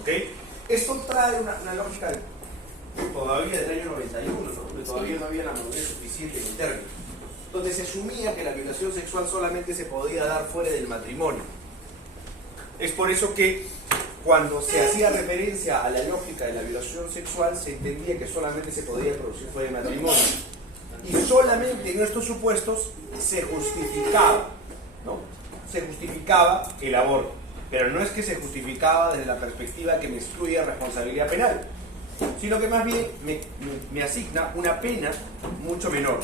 ¿Ok? Esto trae una lógica todavía del año 91, ¿no? Donde todavía no había la madurez suficiente en el término, donde se asumía que la violación sexual solamente se podía dar fuera del matrimonio. Es por eso que cuando se hacía referencia a la lógica de la violación sexual, se entendía que solamente se podía producir fuera del matrimonio. Y solamente en estos supuestos se justificaba, ¿no? Se justificaba el aborto. Pero no es que se justificaba desde la perspectiva que me excluya responsabilidad penal, sino que más bien me asigna una pena mucho menor.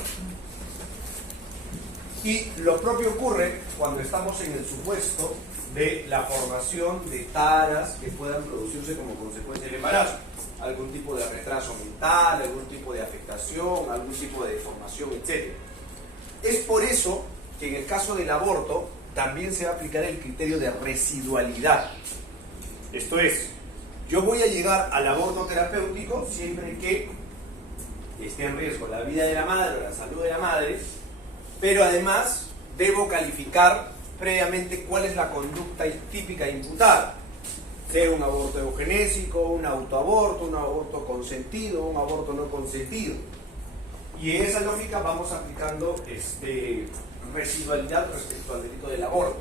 Y lo propio ocurre cuando estamos en el supuesto de la formación de taras que puedan producirse como consecuencia del embarazo. Algún tipo de retraso mental, algún tipo de afectación, algún tipo de deformación, etc. Es por eso que en el caso del aborto también se va a aplicar el criterio de residualidad. Esto es, yo voy a llegar al aborto terapéutico siempre que esté en riesgo la vida de la madre o la salud de la madre, pero además debo calificar previamente cuál es la conducta típica imputada, sea un aborto eugenésico, un autoaborto, un aborto consentido, un aborto no consentido. Y en esa lógica vamos aplicando residualidad respecto al delito del aborto.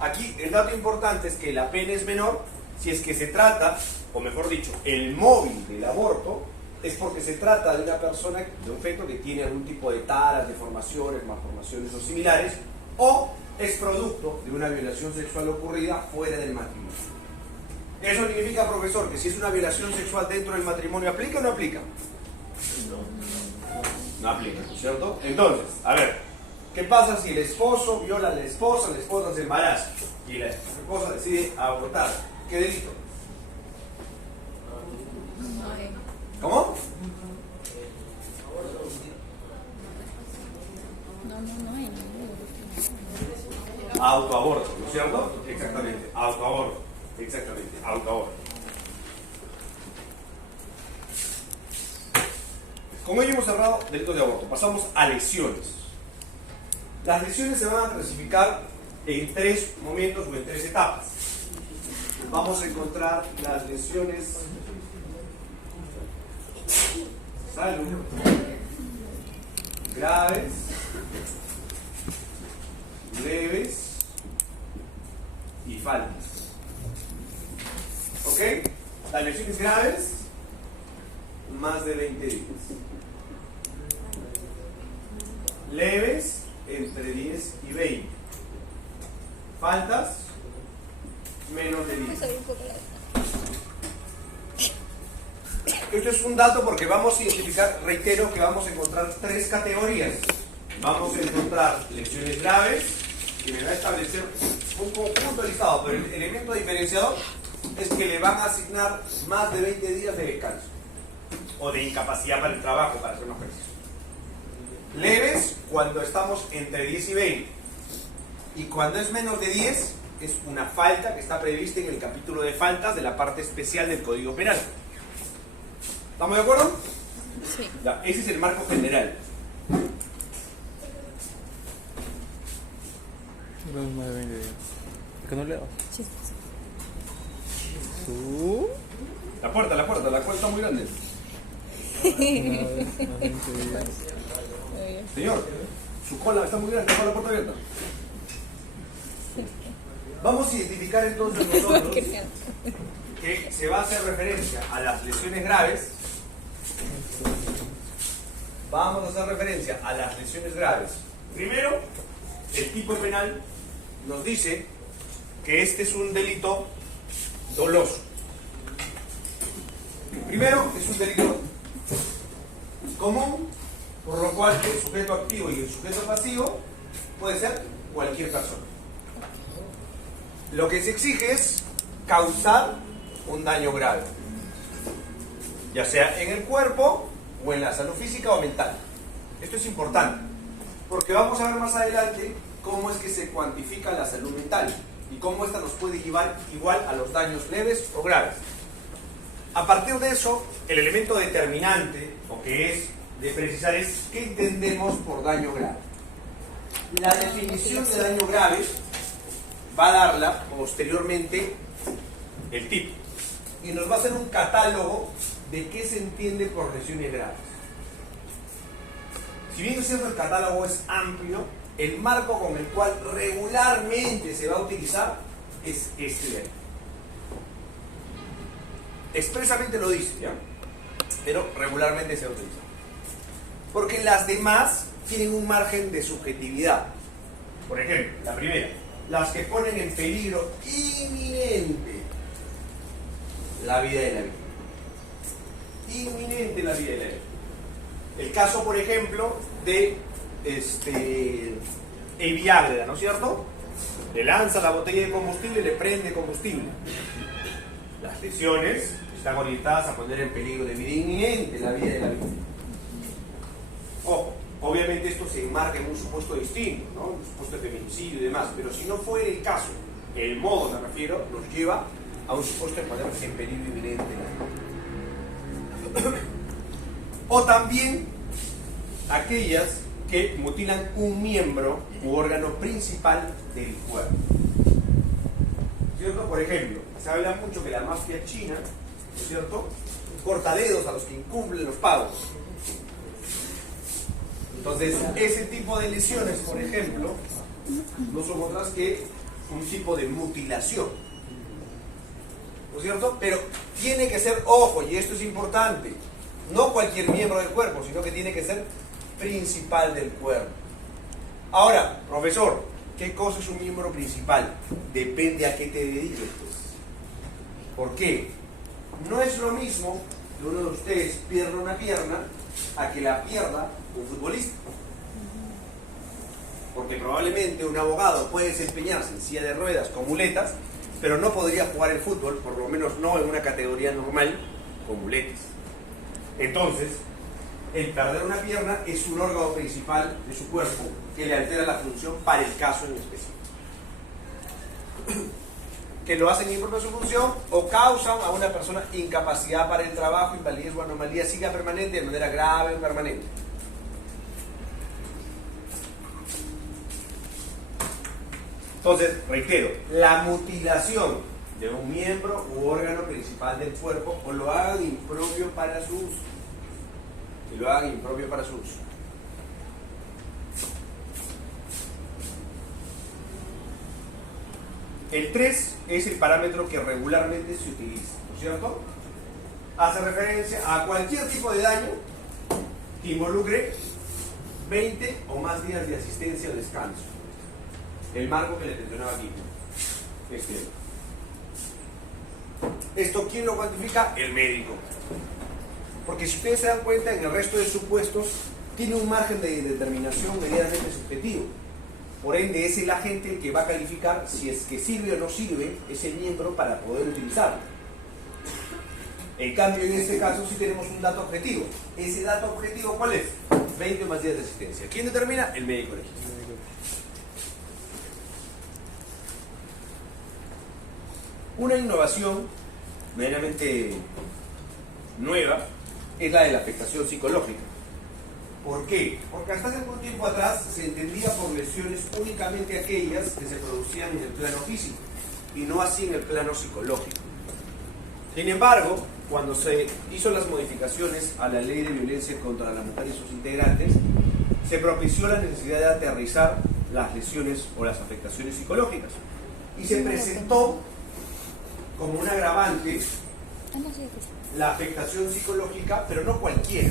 Aquí el dato importante es que la pena es menor si es que se trata, o mejor dicho, el móvil del aborto es porque se trata de una persona, de un feto que tiene algún tipo de taras, deformaciones, malformaciones o similares, o es producto de una violación sexual ocurrida fuera del matrimonio. ¿Eso significa, profesor, que si es una violación sexual dentro del matrimonio, ¿aplica o no aplica? No aplica, ¿cierto? Entonces, a ver, ¿qué pasa si el esposo viola a la esposa se embaraza y la esposa decide abortar? ¿Qué delito? ¿Cómo? Autoaborto, ¿no es cierto? Exactamente, autoaborto. Exactamente, autoaborto. Con ello hemos cerrado delitos de aborto. Pasamos a lesiones. Las lesiones se van a clasificar en 3 momentos o en 3 etapas. Vamos a encontrar las lesiones salud, graves, leves y faltas. ¿Ok? Las lesiones graves, más de 20 días. Leves, entre 10 y 20. Faltas, menos de 10. Esto es un dato porque vamos a identificar, reitero, que vamos a encontrar 3 categorías. Vamos a encontrar lesiones graves, que me va a establecer un conjunto listado, pero el elemento diferenciador es que le van a asignar más de 20 días de descanso o de incapacidad para el trabajo, para ser más preciso. Leves, cuando estamos entre 10 y 20. Y cuando es menos de 10, es una falta que está prevista en el capítulo de faltas de la parte especial del Código Penal. ¿Estamos de acuerdo? Sí. Ya, ese es el marco general. Más de 20 días. ¿Es que no leo? Sí. La puerta está muy grande. Señor, su cola está muy grande, está la puerta abierta. Vamos a identificar entonces nosotros que se va a hacer referencia a las lesiones graves. Vamos a hacer referencia a las lesiones graves. Primero, el tipo penal nos dice que este es un delito doloso. Primero, es un delito común, por lo cual el sujeto activo y el sujeto pasivo puede ser cualquier persona. Lo que se exige es causar un daño grave, ya sea en el cuerpo o en la salud física o mental. Esto es importante, porque vamos a ver más adelante cómo es que se cuantifica la salud mental y cómo esta nos puede llevar igual a los daños leves o graves. A partir de eso, el elemento determinante, o que es de precisar, es qué entendemos por daño grave. La definición de daño grave va a darla posteriormente el tipo. y nos va a hacer un catálogo de qué se entiende por lesiones graves. Si bien es cierto, el catálogo es amplio, el marco con el cual regularmente se va a utilizar es este. Expresamente lo dice, ¿ya? Pero regularmente se va a utilizar. Porque las demás tienen un margen de subjetividad. Por ejemplo, la primera, las que ponen en peligro inminente la vida de la vida. Inminente la vida de la vida. El caso, por ejemplo, de el Viagra, ¿no es cierto? Le lanza la botella de combustible y le prende combustible. Las lesiones están orientadas a poner en peligro de vida inminente la vida de la vida. Ojo, obviamente esto se enmarca en un supuesto distinto, ¿no? Un supuesto de feminicidio y demás, pero si no fuera el caso, el modo, me refiero, nos lleva a un supuesto de poner en peligro inminente la vida. O también aquellas que mutilan un miembro u órgano principal del cuerpo. ¿Cierto? Por ejemplo, se habla mucho que la mafia china, ¿no es cierto?, corta dedos a los que incumplen los pagos. Entonces, ese tipo de lesiones, por ejemplo, no son otras que un tipo de mutilación. ¿No es cierto? Pero tiene que ser, ojo, y esto es importante, no cualquier miembro del cuerpo, sino que tiene que ser principal del cuerpo. Ahora, profesor, ¿qué cosa es un miembro principal? Depende a qué te dediques, pues. ¿Por qué? No es lo mismo que uno de ustedes pierda una pierna a que la pierda un futbolista. Porque probablemente un abogado puede desempeñarse en silla de ruedas con muletas, pero no podría jugar el fútbol, por lo menos no en una categoría normal, con muletas. Entonces, el perder una pierna es un órgano principal de su cuerpo que le altera la función para el caso en específico. Que lo hacen impropia de su función o causan a una persona incapacidad para el trabajo, invalidez o anomalía psíquica permanente de manera grave o permanente. Entonces, reitero, la mutilación de un miembro u órgano principal del cuerpo o lo hagan impropio para su uso. Y lo hagan impropio para su uso. El 3 es el parámetro que regularmente se utiliza, ¿no es cierto? Hace referencia a cualquier tipo de daño que involucre 20 o más días de asistencia o descanso. El marco que le mencionaba aquí. ¿Esto quién lo cuantifica? El médico. Porque si ustedes se dan cuenta, en el resto de supuestos tiene un margen de determinación medianamente subjetivo. Por ende, es el agente el que va a calificar si es que sirve o no sirve ese miembro para poder utilizarlo. En cambio, en este caso sí tenemos un dato objetivo. ¿Ese dato objetivo cuál es? 20 o más días de asistencia. ¿Quién determina? El médico legítimo. Una innovación medianamente nueva es la de la afectación psicológica. ¿Por qué? Porque hasta hace algún tiempo atrás se entendía por lesiones únicamente aquellas que se producían en el plano físico y no así en el plano psicológico. Sin embargo, cuando se hizo las modificaciones a la Ley de Violencia contra la Mujer y sus integrantes, se propició la necesidad de aterrizar las lesiones o las afectaciones psicológicas y se presentó como un agravante la afectación psicológica, pero no cualquiera,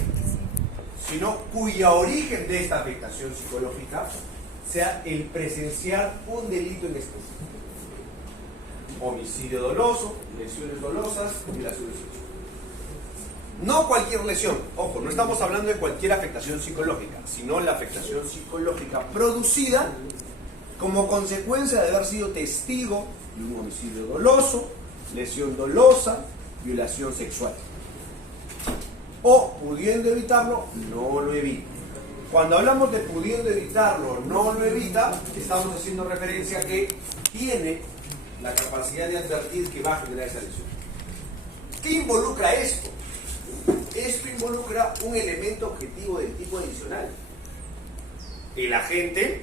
sino cuya origen de esta afectación psicológica sea el presenciar un delito en específico. Homicidio doloso, lesiones dolosas, violaciones sexuales. No cualquier lesión, ojo, no estamos hablando de cualquier afectación psicológica, sino la afectación psicológica producida como consecuencia de haber sido testigo de un homicidio doloso, lesión dolosa, violación sexual. O pudiendo evitarlo, no lo evita. Cuando hablamos de pudiendo evitarlo, no lo evita, estamos haciendo referencia a que tiene la capacidad de advertir que va a generar esa lesión. ¿Qué involucra esto? Esto involucra un elemento objetivo del tipo adicional. El agente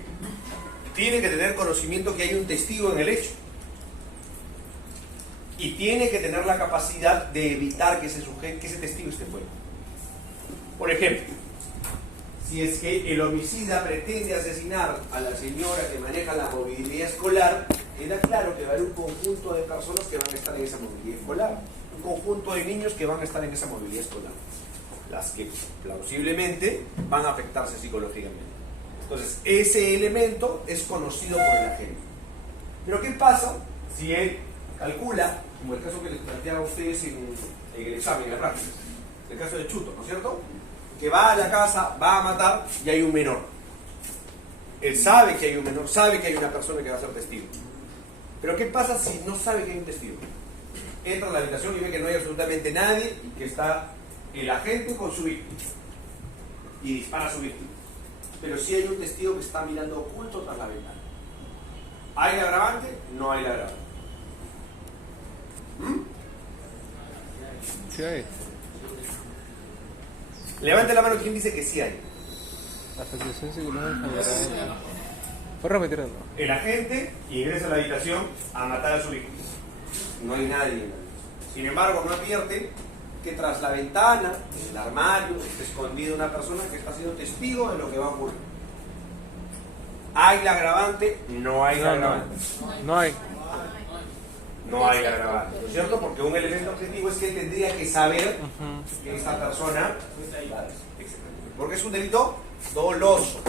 tiene que tener conocimiento que hay un testigo en el hecho. Y tiene que tener la capacidad de evitar que ese testigo esté fuera. Por ejemplo, si es que el homicida pretende asesinar a la señora que maneja la movilidad escolar, queda claro que va a haber un conjunto de personas que van a estar en esa movilidad escolar, un conjunto de niños que van a estar en esa movilidad escolar, las que plausiblemente van a afectarse psicológicamente. Entonces, ese elemento es conocido por el agente. Pero ¿qué pasa si él calcula, como el caso que les planteaba a ustedes en el examen, en la práctica, el caso de Chuto, ¿no es cierto? Que va a la casa, va a matar y hay un menor. Él sabe que hay un menor, sabe que hay una persona que va a ser testigo. Pero ¿qué pasa si no sabe que hay un testigo? Entra a la habitación y ve que no hay absolutamente nadie y que está el agente con su víctima y dispara a su víctima. Pero sí hay un testigo que está mirando oculto tras la ventana. ¿Hay el agravante? No hay el agravante. Sí hay. Levante la mano quien dice que sí hay. Afectación psicológica general. ¿Puedes repetirlo? El agente ingresa a la habitación a matar a su víctima. No hay nadie en la habitación. Sin embargo, no advierte que tras la ventana, en el armario, está escondida una persona que está siendo testigo de lo que va a ocurrir. ¿Hay el agravante? No hay el agravante. No hay. No hay el agravante, ¿no es cierto? Porque un elemento objetivo es que él tendría que saber que esta persona... Porque es un delito doloso.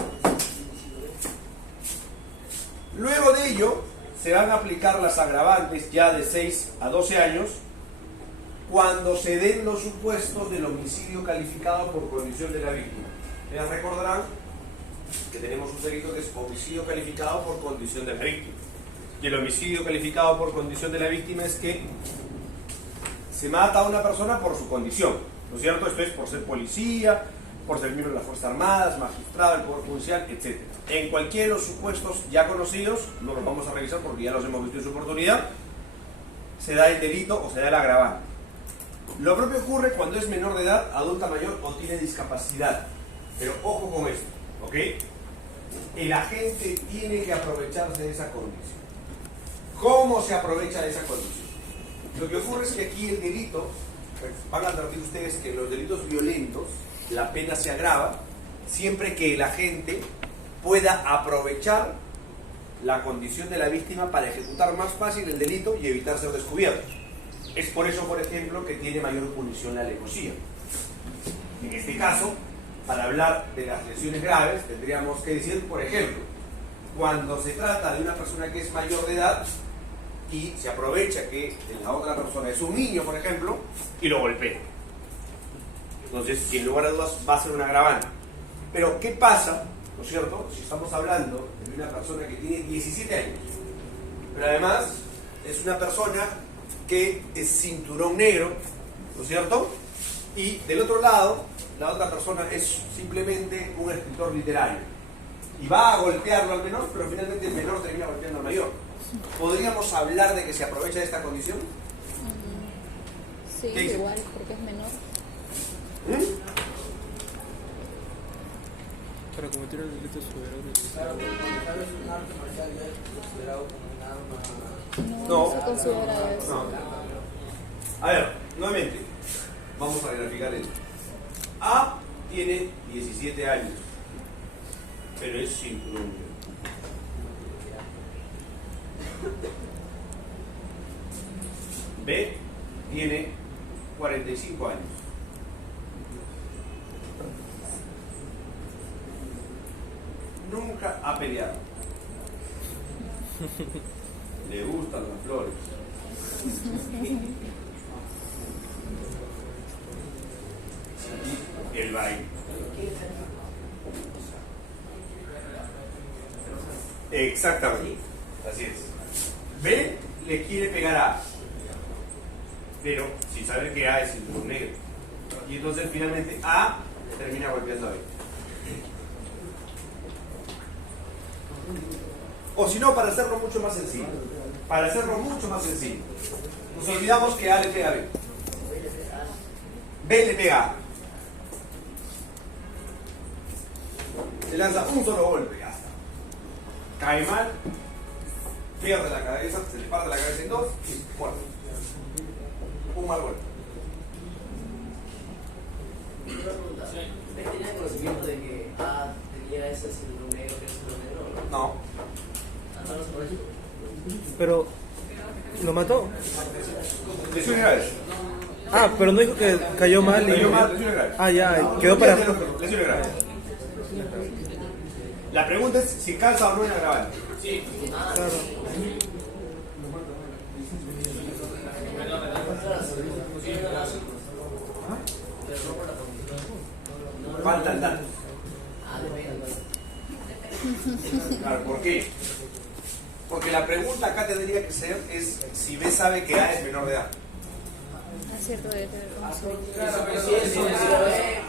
Luego de ello, se van a aplicar las agravantes ya de 6 a 12 años cuando se den los supuestos del homicidio calificado por condición de la víctima. Ya recordarán que tenemos un delito que es homicidio calificado por condición de la víctima. Y el homicidio calificado por condición de la víctima es que se mata a una persona por su condición, ¿no es cierto? Esto es por ser policía, por ser miembro de las Fuerzas Armadas, magistrado del Poder Judicial, etc. En cualquiera de los supuestos ya conocidos, no los vamos a revisar porque ya los hemos visto en su oportunidad, se da el delito o se da el agravante. Lo propio ocurre cuando es menor de edad, adulta mayor o tiene discapacidad. Pero ojo con esto, ¿ok? El agente tiene que aprovecharse de esa condición. ¿Cómo se aprovecha de esa condición? Lo que ocurre es que aquí el delito, van a advertir ustedes que en los delitos violentos la pena se agrava siempre que el agente pueda aprovechar la condición de la víctima para ejecutar más fácil el delito y evitar ser descubierto. Es por eso, por ejemplo, que tiene mayor punición la alevosía. En este caso, para hablar de las lesiones graves, tendríamos que decir, por ejemplo, cuando se trata de una persona que es mayor de edad y se aprovecha que la otra persona es un niño, por ejemplo, y lo golpea. Entonces, sin lugar a dudas, va a ser un agravante. Pero, ¿qué pasa, no es cierto, si estamos hablando de una persona que tiene 17 años, pero además es una persona que es cinturón negro, ¿no es cierto? Y del otro lado, la otra persona es simplemente un escritor literario. Y va a golpearlo al menor, pero finalmente el menor termina golpeando al mayor. ¿Podríamos hablar de que se aprovecha de esta condición? Sí, igual, porque es menor. Para cometer el delito de Claro, porque cuando sabes un arte marcial ya es considerado como un arma. No. Se considera eso. No. A ver, nuevamente, vamos a graficar esto. A tiene 17 años, pero es cinturón negro. B tiene 45 años. Nunca ha peleado. Le gustan las flores. Y el baile. Exactamente. Así es. B le quiere pegar a A, pero sin saber que A es cinturón negro. Y entonces finalmente A termina golpeando a B. O si no, para hacerlo mucho más sencillo. Nos olvidamos que A le pega a B. B le pega a A. Se lanza un solo golpe, ya está. Cae mal, pierde la cabeza, se le parte la cabeza en dos y muere. Un mal golpe. Una pregunta. ¿Usted tenía conocimiento de que tenía ese cinturón negro, que es cinturón negro o no? No. No lo sé por eso. Pero, ¿lo mató? Lesiones graves. Ah, pero no dijo que cayó mal. Cayó mal, lesiones graves. Ah, ya, quedó para... Lesiones graves. La pregunta es si calza o no en agravante. Claro. Faltan datos. Claro, ¿por qué? Porque la pregunta acá tendría que ser es si B sabe que A es menor de A. Es cierto, debe tener un Claro, pero si lo ve,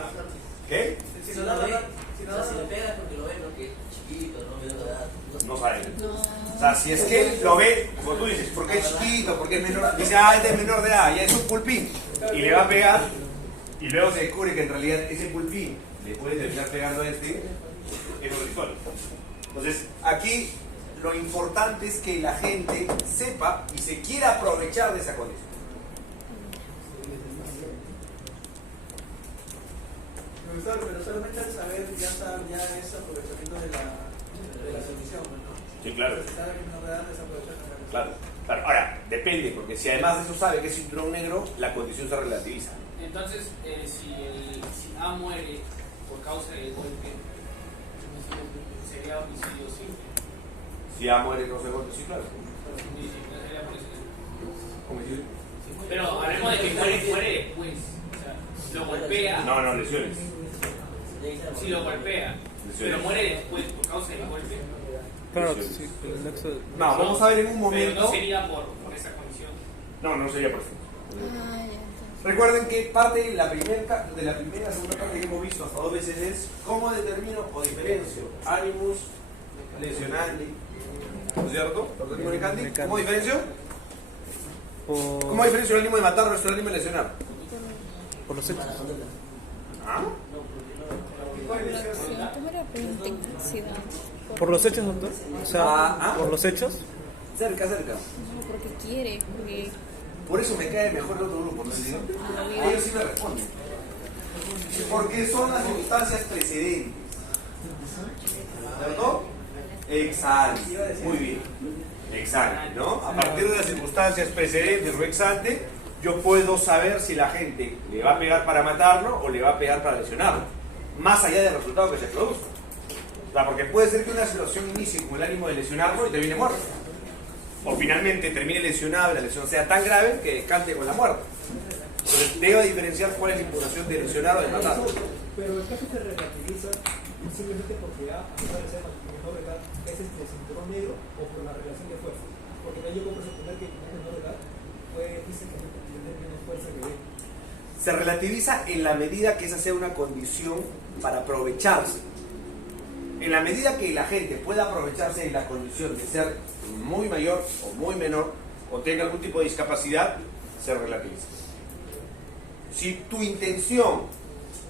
¿Qué? si lo ve, si le pega es porque lo ve, no que es chiquito, no menor de edad. No sabe. No. O sea, si es que él lo ve, como tú dices, porque es chiquito, porque es menor, dice, ah, este es menor de A, ya es un pulpín. Y le va a pegar, y luego se descubre que en realidad ese pulpín le puede terminar pegando a este en un ritual. Entonces, aquí lo importante es que la gente sepa y se quiera aprovechar de esa condición. Profesor, pero solamente al saber ya es aprovechamiento de la condición, ¿no? Sí, claro. Si sabe que no da, es aprovechar de la condición. Claro, claro. Ahora, depende, porque si además de eso sabe que es cinturón negro, la condición se relativiza. Entonces, si A muere por causa del golpe, sería homicidio simple. Si A muere con segundo, sí, claro. Sí, no sería por eso. Homicidio. Pero hablemos de que muere después. O sea, lo golpea. No, lesiones. Si lo golpea, pero muere después por causa del golpe. Claro, sí, el nexo... No, vamos a ver en un Pero momento. no sería por esa condición. No sería por eso. Ah, ya, entonces. Recuerden que parte de la primera segunda parte que hemos visto hasta dos veces es cómo determino o diferencio animus lesionandi, ¿no es cierto? ¿Cómo diferencio? ¿Cómo diferencio el ánimo de matar versus el ánimo de lesionar? Por los hechos. ¿Ah? Sí, ¿cómo era intensidad? ¿Por los hechos, doctor? O sea, ¿por los hechos? Cerca. No, porque quiere, porque Por eso me cae mejor el otro grupo, ¿no es cierto? Ellos sí me responden. Porque son las circunstancias precedentes. ¿Cierto? Exante. Muy bien. Exante, ¿no? A partir de las circunstancias precedentes o exante, yo puedo saber si la gente le va a pegar para matarlo o le va a pegar para lesionarlo. Más allá del resultado que se produzca. O sea, porque puede ser que una situación inicie con el ánimo de lesionarlo y termine muerto. O finalmente termine lesionado y la lesión sea tan grave que descante con la muerte. Entonces, debo diferenciar cuál es la imputación de lesionar o de matar. Pero el caso se relativiza simplemente porque A pesar de ser menor de edad, es cinturón negro o por la relación de fuerza. Porque no yo puedo presupponer que como es menor de edad puede físicamente tener menos fuerza que él. Se relativiza en la medida que esa sea una condición para aprovecharse. En la medida que la gente pueda aprovecharse de la condición de ser muy mayor o muy menor o tenga algún tipo de discapacidad, se relativiza. Si tu intención,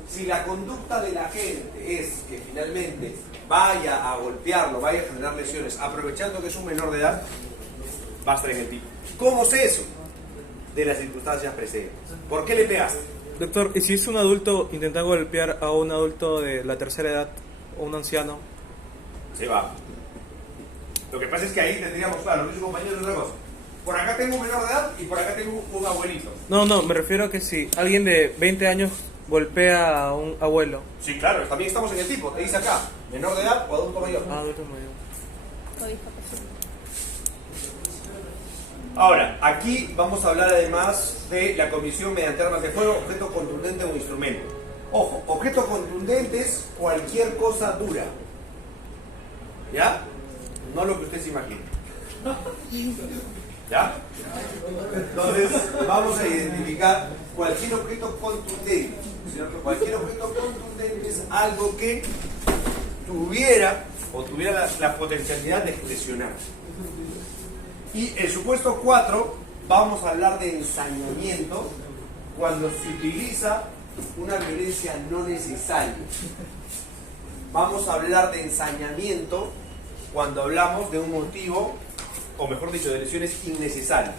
si la conducta de la gente es que finalmente vaya a golpearlo, vaya a generar lesiones, aprovechando que es un menor de edad, va a estar en el tipo. ¿Cómo sé eso? De las circunstancias precedentes. ¿Por qué le pegaste? Doctor, ¿y si es un adulto intentando golpear a un adulto de la tercera edad o un anciano? Se va. Lo que pasa es que ahí tendríamos, claro, lo que dice compañero es otra cosa. Por acá tengo un menor de edad y por acá tengo un abuelito. No, me refiero a que si alguien de 20 años golpea a un abuelo. Sí, claro, también estamos en el tipo. Te dice acá, menor de edad o adulto mayor. Ah, adulto mayor. o discapacidad. Ahora, aquí vamos a hablar además de la comisión mediante armas de fuego, objeto contundente o instrumento. Ojo, objeto contundente es cualquier cosa dura. ¿Ya? No lo que usted se imagina. ¿Ya? Entonces, vamos a identificar cualquier objeto contundente. ¿Cierto? Cualquier objeto contundente es algo que tuviera la potencialidad de lesionar. Y el supuesto 4, vamos a hablar de ensañamiento cuando se utiliza una violencia no necesaria. Vamos a hablar de ensañamiento cuando hablamos de un motivo, o mejor dicho, de lesiones innecesarias.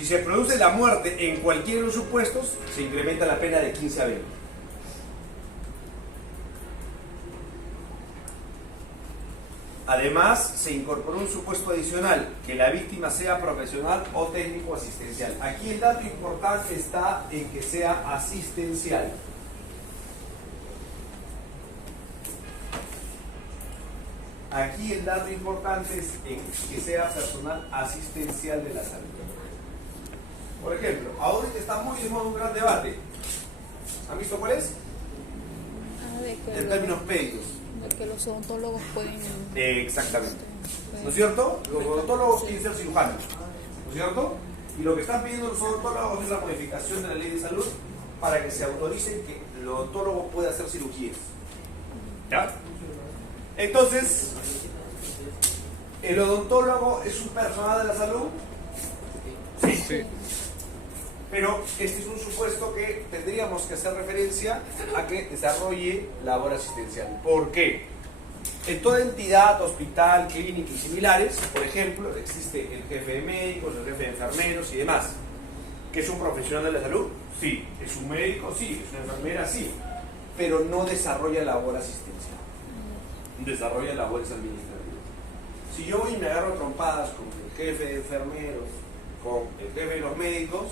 Si se produce la muerte en cualquiera de los supuestos, se incrementa la pena de 15 a 20. Además, se incorporó un supuesto adicional, que la víctima sea profesional o técnico asistencial. Aquí el dato importante está en que sea asistencial. Aquí el dato importante es en que sea personal asistencial de la salud. Por ejemplo, ahorita está muy de moda un gran debate. ¿Han visto cuál es? En términos médicos. De que los odontólogos pueden... Exactamente. ¿No es cierto? Los odontólogos quieren ser cirujanos. ¿No es cierto? Y lo que están pidiendo los odontólogos es la modificación de la ley de salud para que se autorice que el odontólogo pueda hacer cirugías. ¿Ya? Entonces, ¿el odontólogo es un personal de la salud? Sí. Pero este es un supuesto que tendríamos que hacer referencia a que desarrolle labor asistencial. ¿Por qué? En toda entidad, hospital, clínica y similares, por ejemplo, existe el jefe de médicos, el jefe de enfermeros y demás. ¿Que es un profesional de la salud? Sí. ¿Es un médico? Sí. ¿Es una enfermera? Sí. Pero no desarrolla labor asistencial. Desarrolla labores administrativas. Si yo voy y me agarro trompadas con el jefe de enfermeros, con el jefe de los médicos,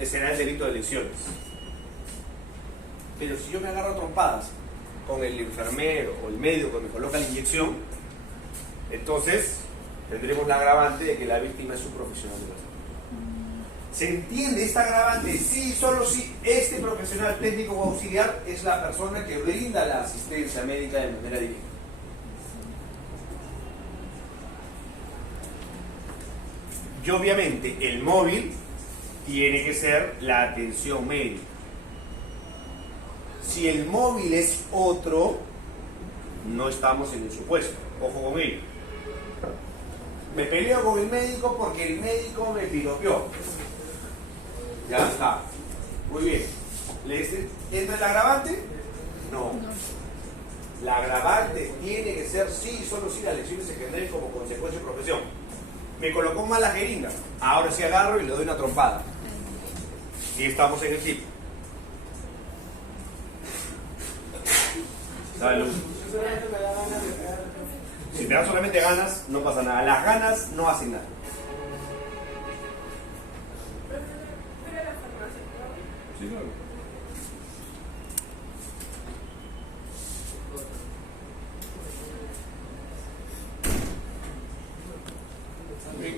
será el delito de lesiones. Pero si yo me agarro trompadas con el enfermero o el médico que me coloca la inyección, entonces tendremos la agravante de que la víctima es un profesional de la salud. ¿Se entiende esta agravante? Sí, solo si este profesional técnico o auxiliar es la persona que brinda la asistencia médica de manera directa. Y obviamente el móvil tiene que ser la atención médica. Si el móvil es otro, no estamos en el supuesto. Ojo con ello. Me peleo con el médico porque el médico me piropeó. Ya está. Muy bien. ¿Entra el agravante? No. La agravante tiene que ser sí, solo si las lesiones se generen como consecuencia de profesión. Me colocó mal la jeringa. Ahora sí agarro y le doy una trompada. Y estamos en el chip. Salud. Si te dan solamente ganas, no pasa nada. Las ganas no hacen nada. Sí, claro.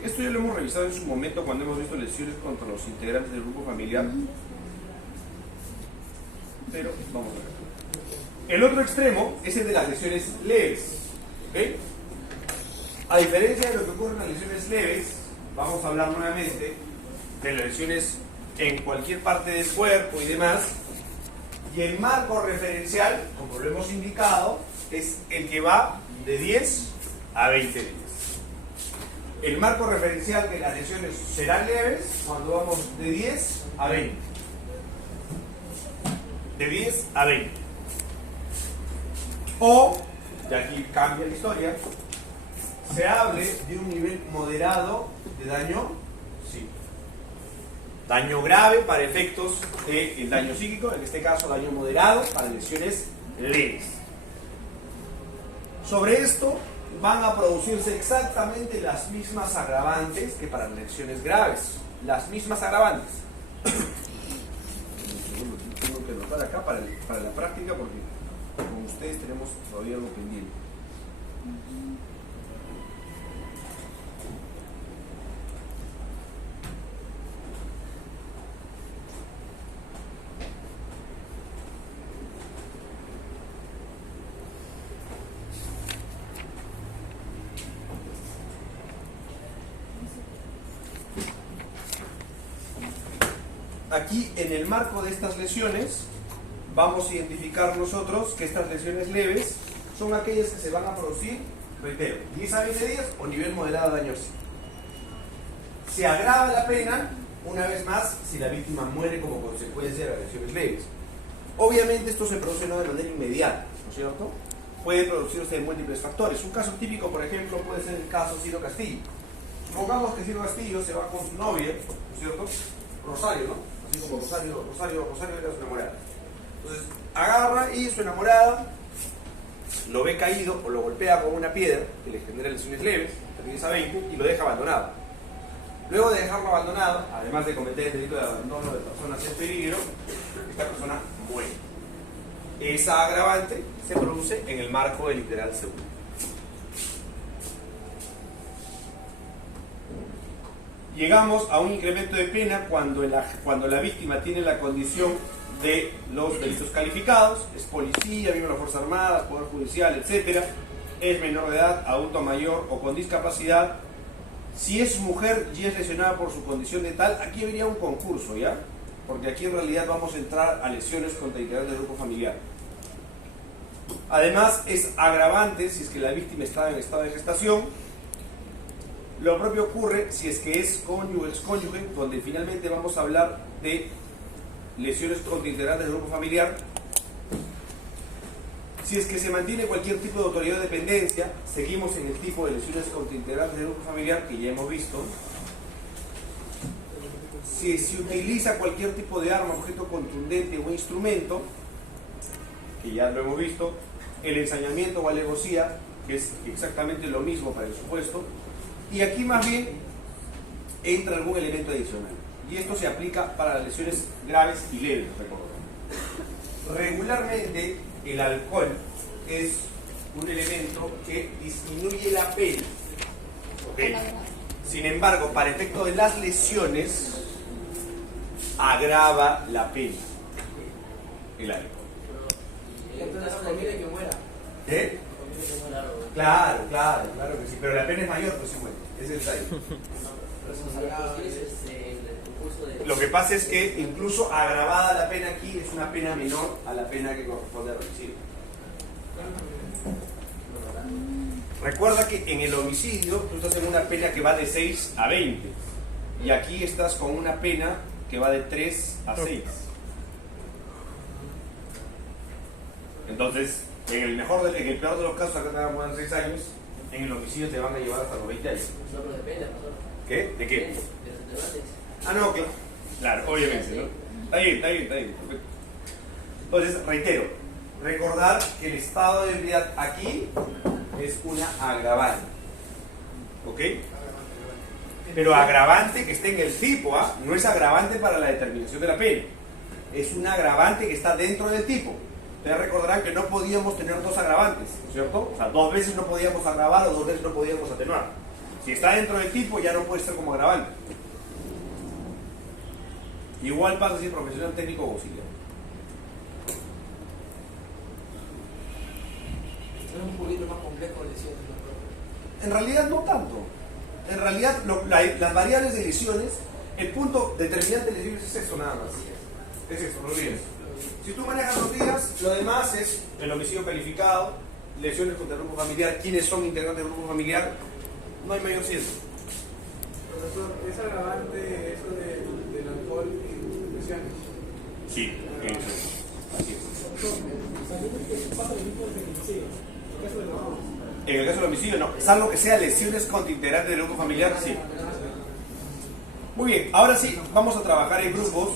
Esto ya lo hemos revisado en su momento cuando hemos visto lesiones contra los integrantes del grupo familiar. Pero vamos a ver. El otro extremo es el de las lesiones leves. ¿Okay? A diferencia de lo que ocurre en las lesiones leves, vamos a hablar nuevamente de las lesiones en cualquier parte del cuerpo y demás. Y el marco referencial, como lo hemos indicado, es el que va de 10 a 20 días. El marco referencial de las lesiones serán leves cuando vamos de 10 a 20. De 10 a 20. O, de aquí cambia la historia, se hable de un nivel moderado de daño psíquico. Daño grave para efectos del daño psíquico, en este caso daño moderado para lesiones leves. Sobre esto van a producirse exactamente las mismas agravantes que para lesiones graves. Las mismas agravantes. Tengo que anotar acá para la práctica porque con ustedes tenemos todavía algo pendiente. Aquí, en el marco de estas lesiones, vamos a identificar nosotros que estas lesiones leves son aquellas que se van a producir, reitero, 10 a 20 días o nivel moderado de daño psíquico. Se agrava la pena, una vez más, si la víctima muere como consecuencia de las lesiones leves. Obviamente esto se produce no de manera inmediata, ¿no es cierto? Puede producirse de múltiples factores. Un caso típico, por ejemplo, puede ser el caso Ciro Castillo. pongamos que Silvio Castillo se va con su novia, ¿no es cierto? Rosario, ¿no? Así como Rosario era su enamorada. Entonces, agarra y su enamorada lo ve caído o lo golpea con una piedra que le genera lesiones leves, termina a 20 y lo deja abandonado. Luego de dejarlo abandonado, además de cometer el delito de abandono de personas en peligro, esta persona muere. Esa agravante se produce en el marco del literal segundo. Llegamos a un incremento de pena cuando la víctima tiene la condición de los delitos calificados, es policía, miembro de la Fuerza Armada, Poder Judicial, etc. Es menor de edad, adulto mayor o con discapacidad. Si es mujer y es lesionada por su condición de tal, aquí habría un concurso, ¿ya? Porque aquí en realidad vamos a entrar a lesiones contra integrantes del grupo familiar. Además, es agravante si es que la víctima está en estado de gestación. Lo propio ocurre si es que es cónyuge, excónyuge, donde finalmente vamos a hablar de lesiones contra integrantes del grupo familiar. Si es que se mantiene cualquier tipo de autoridad o dependencia, seguimos en el tipo de lesiones contra integrantes del grupo familiar que ya hemos visto. Si se utiliza cualquier tipo de arma, objeto contundente o instrumento, que ya lo hemos visto, el ensañamiento o alevosía, que es exactamente lo mismo para el supuesto, y aquí más bien entra algún elemento adicional, y esto se aplica para las lesiones graves y leves, recordemos. Regularmente el alcohol es un elemento que disminuye la pena. ¿Okay? Sin embargo, para efecto de las lesiones, agrava la pena el alcohol. Entonces, conviene que muera. ¿Eh? Claro que sí, pero la pena es mayor, pues sí muere. Ese es el detalle. Lo que pasa es que incluso agravada la pena aquí es una pena menor a la pena que corresponde al homicidio. Recuerda que en el homicidio tú estás en una pena que va de 6 a 20 y aquí estás con una pena que va de 3 a 6. Entonces, en el peor de los casos, acá te van a poner 6 años, en el homicidio te van a llevar hasta los 20 años. No, pero depende, pastor. ¿Qué? ¿De qué? De los atenuantes. Ah, no, claro, obviamente, ¿no? Está bien, perfecto. Entonces, reitero, recordar que el estado de ebriedad aquí es una agravante, ¿ok? Pero agravante que esté en el tipo, ¿ah? No es agravante para la determinación de la pena, es un agravante que está dentro del tipo. Ustedes recordarán que no podíamos tener dos agravantes, ¿cierto? O sea, 2 veces no podíamos agravar o 2 veces no podíamos atenuar. Si está dentro del tipo, ya no puede ser como agravante. Igual pasa si es profesional, técnico o auxiliar. Es un poquito más complejo lesiones, ¿no? En realidad no tanto. En realidad las variables de lesiones, el punto determinante de lesiones es eso nada más. Es eso, no olvides. Si tú manejas los días, lo demás es el homicidio calificado, lesiones contra el grupo familiar, quiénes son integrantes del grupo familiar, no hay mayor ciencia. Profesor, ¿es agravante eso del alcohol y lesiones? Sí, eso. Así es. Sabiendo que pasa lo mismo en el homicidio, en el caso de los hombres. En el caso del homicidio no, salvo que sea lesiones contra integrantes del grupo familiar, sí. Muy bien, ahora sí, vamos a trabajar en grupos